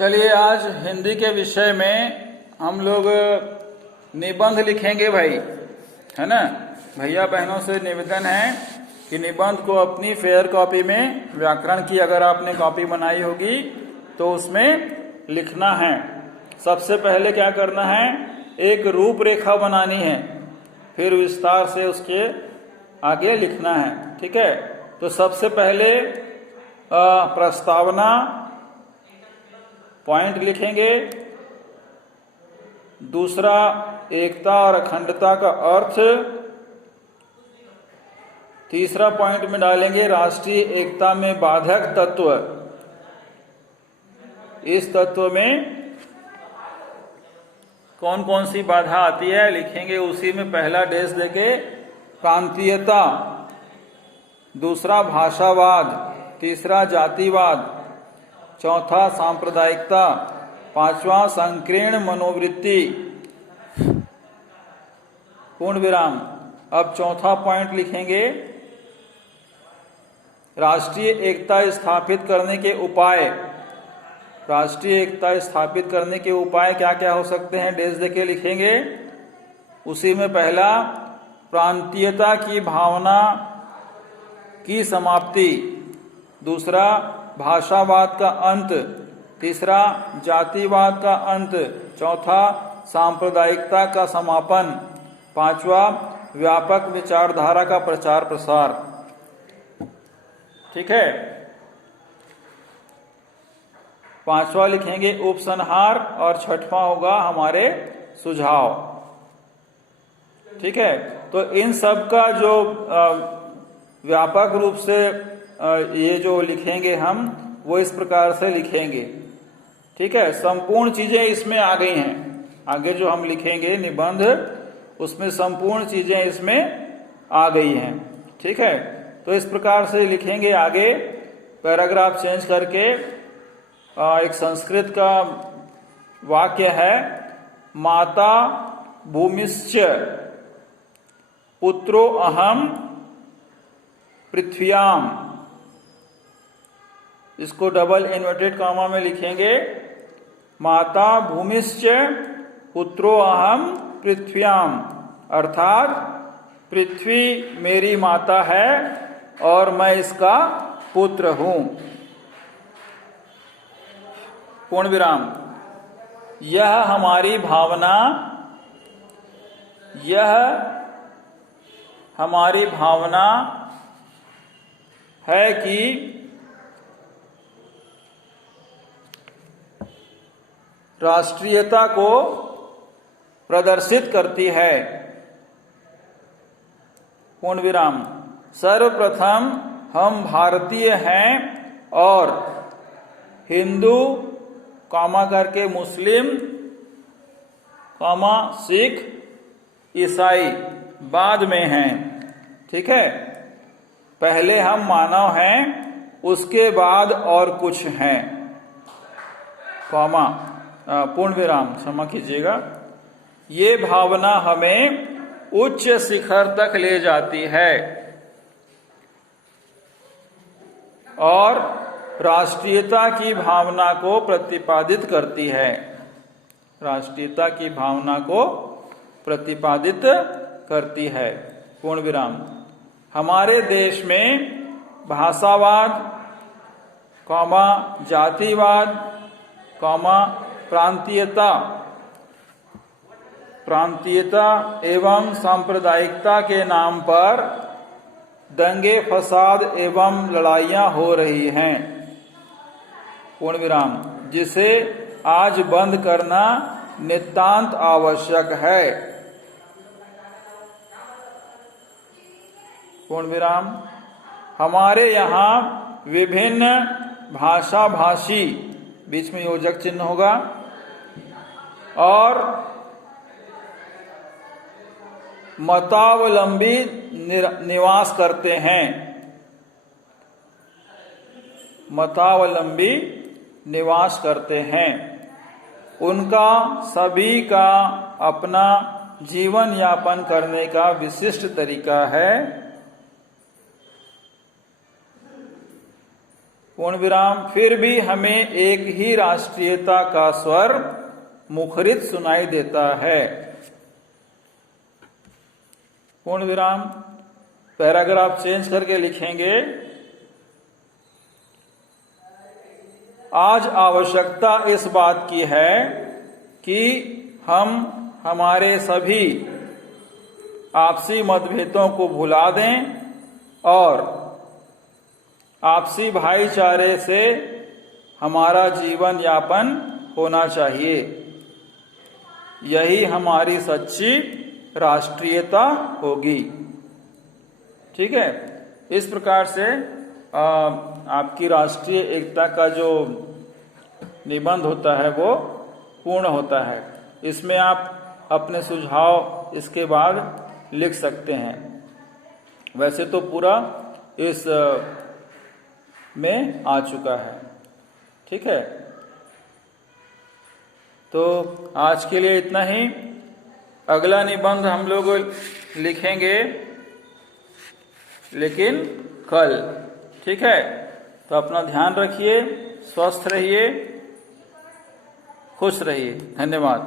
चलिए आज हिंदी के विषय में हम लोग निबंध लिखेंगे भाई, है ना। भैया बहनों से निवेदन है कि निबंध को अपनी फेयर कॉपी में व्याकरण की अगर आपने कॉपी बनाई होगी तो उसमें लिखना है। सबसे पहले क्या करना है, एक रूपरेखा बनानी है, फिर विस्तार से उसके आगे लिखना है। ठीक है, तो सबसे पहले प्रस्तावना पॉइंट लिखेंगे, दूसरा एकता और अखंडता का अर्थ, तीसरा पॉइंट में डालेंगे राष्ट्रीय एकता में बाधक तत्व। इस तत्व में कौन कौन सी बाधा आती है लिखेंगे। उसी में पहला डेश देके प्रांतीयता, दूसरा भाषावाद, तीसरा जातिवाद, चौथा सांप्रदायिकता, पांचवा संकीर्ण मनोवृत्ति, पूर्ण विराम। अब चौथा पॉइंट लिखेंगे राष्ट्रीय एकता स्थापित करने के उपाय। राष्ट्रीय एकता स्थापित करने के उपाय क्या क्या हो सकते हैं, डेश देके लिखेंगे। उसी में पहला प्रांतीयता की भावना की समाप्ति, दूसरा भाषावाद का अंत, तीसरा जातिवाद का अंत, चौथा सांप्रदायिकता का समापन, पांचवा व्यापक विचारधारा का प्रचार प्रसार। ठीक है, पांचवा लिखेंगे उपसंहार और छठवां होगा हमारे सुझाव। ठीक है, तो इन सब का जो व्यापक रूप से ये जो लिखेंगे हम वो इस प्रकार से लिखेंगे। ठीक है, संपूर्ण चीजें इसमें आ गई हैं। आगे जो हम लिखेंगे निबंध उसमें संपूर्ण चीजें इसमें आ गई हैं। ठीक है, तो इस प्रकार से लिखेंगे। आगे पैराग्राफ चेंज करके एक संस्कृत का वाक्य है, माता भूमिश्च पुत्रो अहम पृथ्व्याम। इसको डबल इन्वर्टेड कॉमा में लिखेंगे, माता भूमिश्च पुत्रो अहम पृथ्व्याम, अर्थात पृथ्वी मेरी माता है और मैं इसका पुत्र हूं। पूर्ण विराम। यह हमारी भावना, यह हमारी भावना है कि राष्ट्रीयता को प्रदर्शित करती है। पूर्ण विराम। सर्वप्रथम हम भारतीय हैं और हिंदू कॉमा करके मुस्लिम कॉमा सिख ईसाई बाद में हैं। ठीक है, पहले हम मानव हैं, उसके बाद और कुछ हैं, कॉमा पूर्ण विराम, क्षमा कीजिएगा। ये भावना हमें उच्च शिखर तक ले जाती है और राष्ट्रीयता की भावना को प्रतिपादित करती है। राष्ट्रीयता की भावना को प्रतिपादित करती है। पूर्ण विराम। हमारे देश में भाषावाद कौमा जातिवाद कौमा प्रांतीयता एवं सांप्रदायिकता के नाम पर दंगे फसाद एवं लड़ाइयां हो रही हैं। पूर्ण विराम। जिसे आज बंद करना नितांत आवश्यक है। पूर्ण विराम। हमारे यहाँ विभिन्न भाषा भाषी, बीच में योजक चिन्ह होगा, और मतावलंबी निवास करते हैं। मतावलंबी निवास करते हैं। उनका सभी का अपना जीवन यापन करने का विशिष्ट तरीका है। पूर्ण विराम, फिर भी हमें एक ही राष्ट्रीयता का स्वर मुखरित सुनाई देता है। पूर्ण विराम। पैराग्राफ चेंज करके लिखेंगे, आज आवश्यकता इस बात की है कि हम हमारे सभी आपसी मतभेदों को भुला दें और आपसी भाईचारे से हमारा जीवन यापन होना चाहिए। यही हमारी सच्ची राष्ट्रीयता होगी। ठीक है, इस प्रकार से आपकी राष्ट्रीय एकता का जो निबंध होता है वो पूर्ण होता है। इसमें आप अपने सुझाव इसके बाद लिख सकते हैं। वैसे तो पूरा इस में आ चुका है। ठीक है, तो आज के लिए इतना ही। अगला निबंध हम लोग लिखेंगे लेकिन कल। ठीक है, तो अपना ध्यान रखिए, स्वस्थ रहिए, खुश रहिए। धन्यवाद।